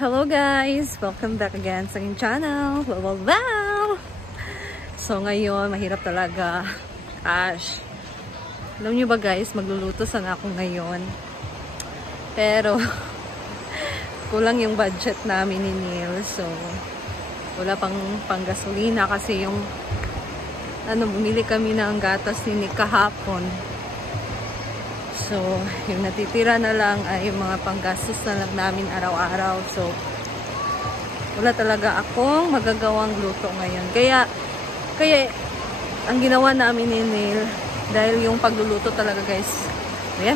Hello guys! Welcome back again sa aking channel. Wow! So ngayon, mahirap talaga. Gosh. Alam nyo ba guys, magluluto sana ako ngayon. Pero, kulang yung budget namin ni Neil. So, wala pang gasolina kasi yung bumili kami ng gatas ni Nick kahapon. So, yung natitira na lang ay yung mga panggastos na lang namin araw-araw. So, wala talaga akong magagawang luto ngayon. Kaya ang ginawa namin ni Neil, dahil yung pagluluto talaga guys, ayan,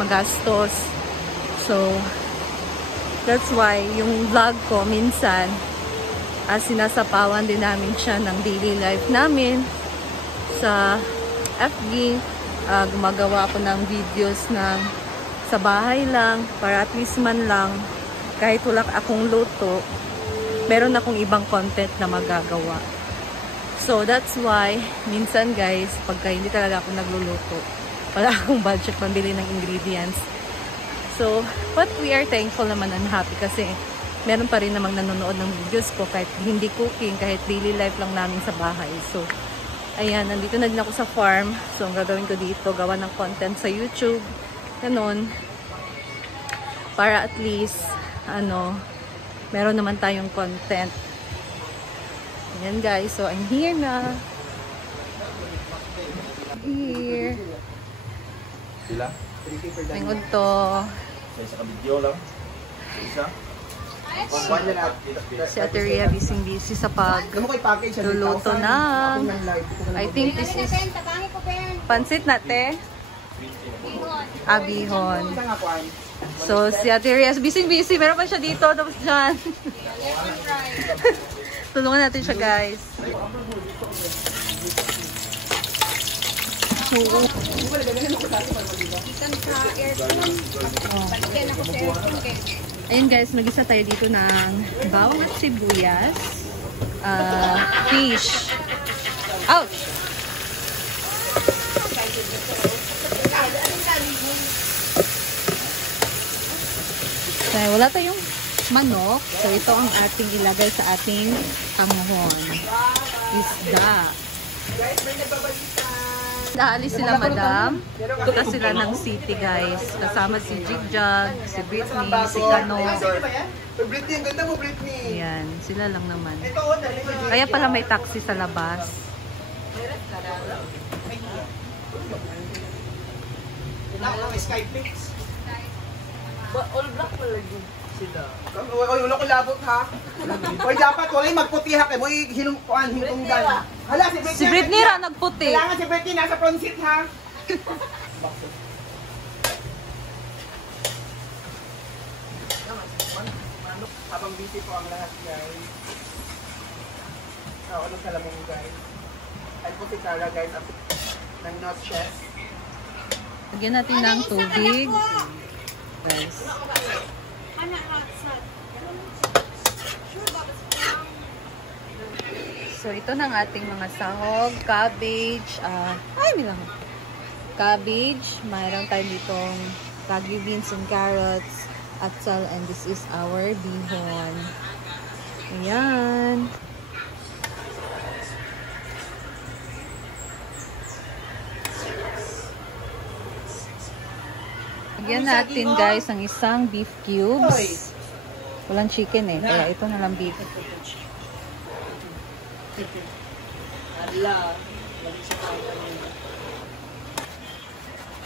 magastos. So, that's why yung vlog ko minsan, sinasapawan din namin siya ng daily life namin sa FB. Gumagawa ako ng videos na sa bahay lang para at least man lang kahit wala akong luto, meron akong ibang content na magagawa. So that's why minsan guys, pagka hindi talaga ako nagluluto, wala akong budget pambili ng ingredients. So but we are thankful naman and happy kasi meron pa rin namang nanonood ng videos ko kahit hindi cooking, kahit daily life lang namin sa bahay. So ayan, nandito na din ako sa farm. So, ang gagawin ko dito, gawa ng content sa YouTube. Ganon. Para at least, meron naman tayong content. Ayan guys, so I'm here na. Here. Sila? Tingod to. Sa kabidyo lang. Isa. Si Ate Rhea busy sa pagluluto na. I think this is pansit na te. Bihon. So si Ate Rhea busy. Meron pa siya dito. Tapos dyan. Tulungan natin siya guys. Ayun guys, mag-isa tayo dito ng bawang at sibuyas, fish. Ouch! So, wala tayong manok. So, ito ang ating ilagay sa ating panghon. Isda. Naalis sila madam. Punta sila ng city guys. Kasama si Jigjag, si Britney, si Kano. Britney, ang ganda mo Britney. Ayan, sila lang naman. Kaya pala may taxi sa labas. Skyflix. All black pala yun sila. Wala ko labot ha. Oy, dapat wala yung magputi ha. Kaya mo yung hinungdan. Hala, Si Britney ra nagputi. Kailangan si Britney nasa front seat ha. Habang busy po ang lahat guys. Ano sa lamong guys. Ay po si Tara guys. Ng not chef. Lagyan natin ng tubig. Guys. So, ito na ang ating mga sahog, cabbage, cabbage, mayroon tayo ditong baggy beans and carrots, atsal, and this is our bihon. Ayan. Lagyan natin guys ang isang beef cubes. Walang chicken kaya ito na lang beef.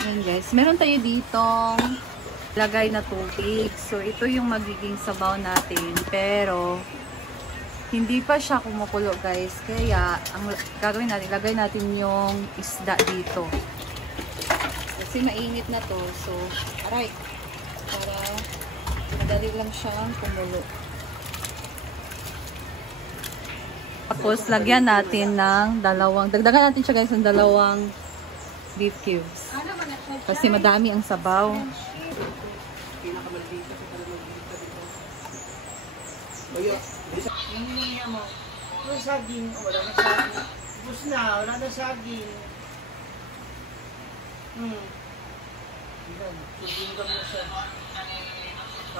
Ayan guys, meron tayo ditong lagay na tubig. So ito yung magiging sabaw natin, pero hindi pa siya kumukulo guys. Kaya ang gagawin natin, lagay natin yung isda dito. Kasi mainit na to. So, aray. Para madali lang siyang kumulo. Tapos, lagyan natin ng dagdagan natin siya guys ng dalawang beef cubes. Kasi madami ang sabaw. Wala saging. Wala na saging. Bus na. Wala na saging. Yan. Susunod mo siya.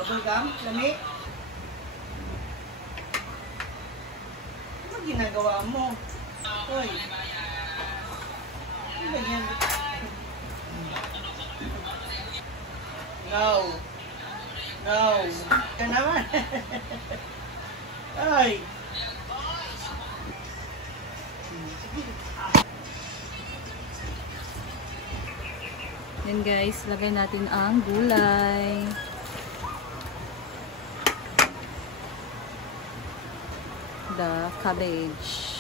Bubble gum? Lami? Ano ginagawa mo? Hoy. Ano ba yan? No. No. Ka naman. Ay. Then guys, lagay natin ang gulay. The cabbage.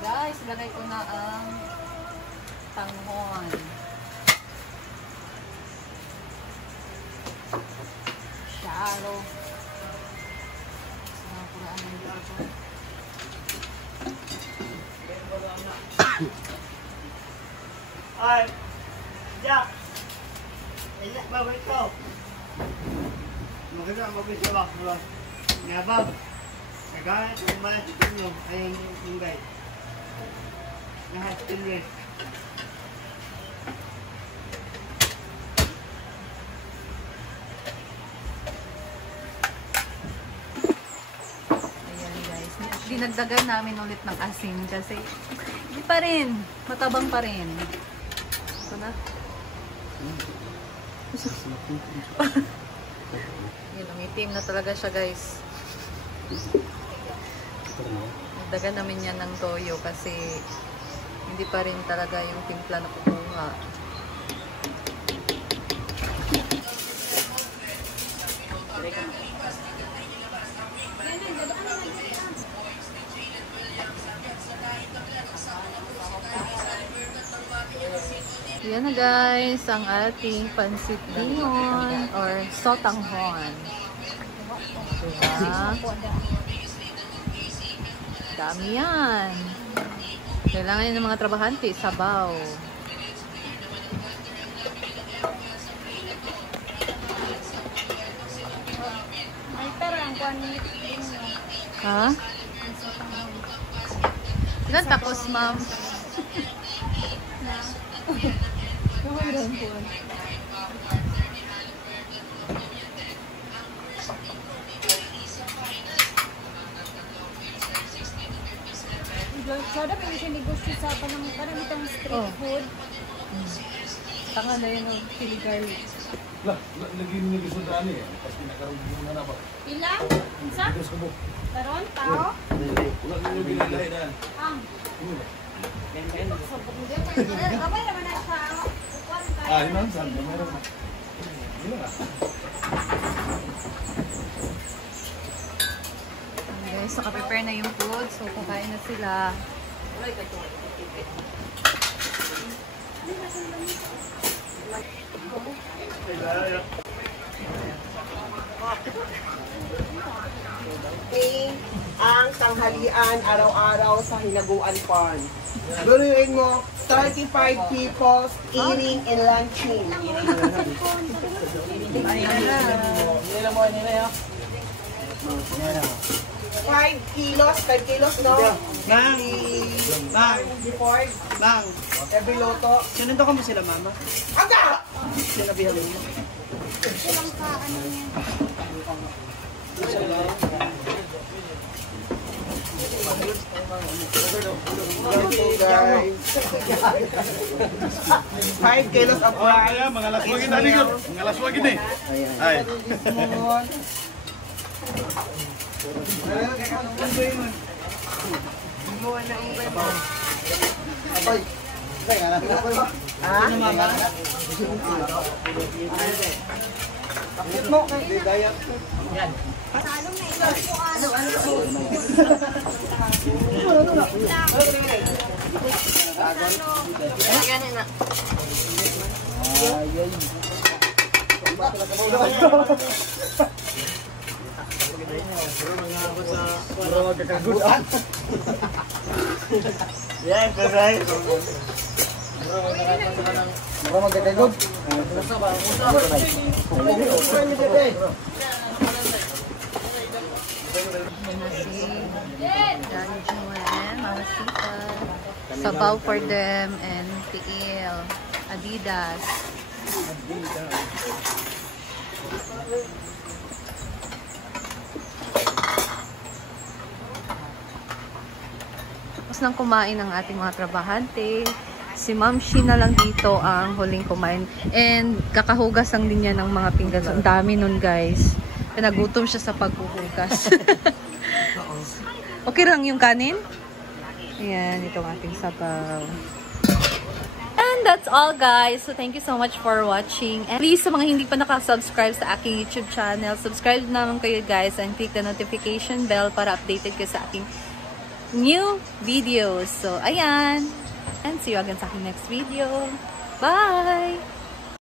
Guys, lagay ko na ang tanghon. Shallow. Sinapuraan ng dito. Ay. Jack. Ilan ba ito? Maganda ang mabisa ba? Ngabab. Nagaya kung malas ito ayun yung guys. Lahat tingin. Ayan guys. Dinagdagan namin ulit ng asin kasi hindi pa rin. Matabang pa rin. Ito na. Yun, umitim na talaga siya guys. Nagdagan namin yan ng toyo kasi hindi pa rin talaga yung timpla na kukuha. Yan na guys, ang ating pansit dingon or sotanghon. Diba? Dami yan. Kailangan yun ng mga trabahante, sabaw. Ha? Ilan tapos, ma'am? Sada may siya negosyo sa parang itang street food. Tanga na yun ang chili garlic. Lagi niyo gusto daan eh. Tapos pinakaroon mo na ba? Pila? Isa? Taron? Tao? Wala niyo binilay na. Kapay naman na sa Hinan, saan? Meron na. Hindi na. Guys, so ka-prepare na yung food. So, kakain na sila. Ang tanghalian araw-araw sa Hinaguan Farm. Duruin mo, 35 people eating and lunching. Ayan na. 5 kilos, no? Mang! Mang! Before, Mang! every loto. Sinundo ka mo sila, mama? Aga! Sinabihan mo. silang ka, ano yan. Guys. 5 kilos of rice. Kaya, mga laswagin na ligot. Mga laswagin eh. Ay. Ano mama? Mo, dayat. Yan. Salong na ito. Ganyan na. Ay, Yes, right. Mura magkakagod. Yan na si Daddy Joanne, Mama Sita. Sabaw for them and tiil. Adidas. Tapos nang kumain ang ating mga trabahante. Si Ma'am Shi na lang dito ang huling kumain. And kakahugas lang din niya ng mga pinggan. Ang dami nun, guys. Nagutom siya sa paghuhugas. Okay lang yung kanin? Ayan, itong ating sabaw. And that's all, guys. So thank you so much for watching. And please, sa mga hindi pa nakasubscribe sa aking YouTube channel, subscribe naman kayo, guys, and click the notification bell para updated kayo sa aking new videos. So, ayan. And see you again sa aking next video. Bye!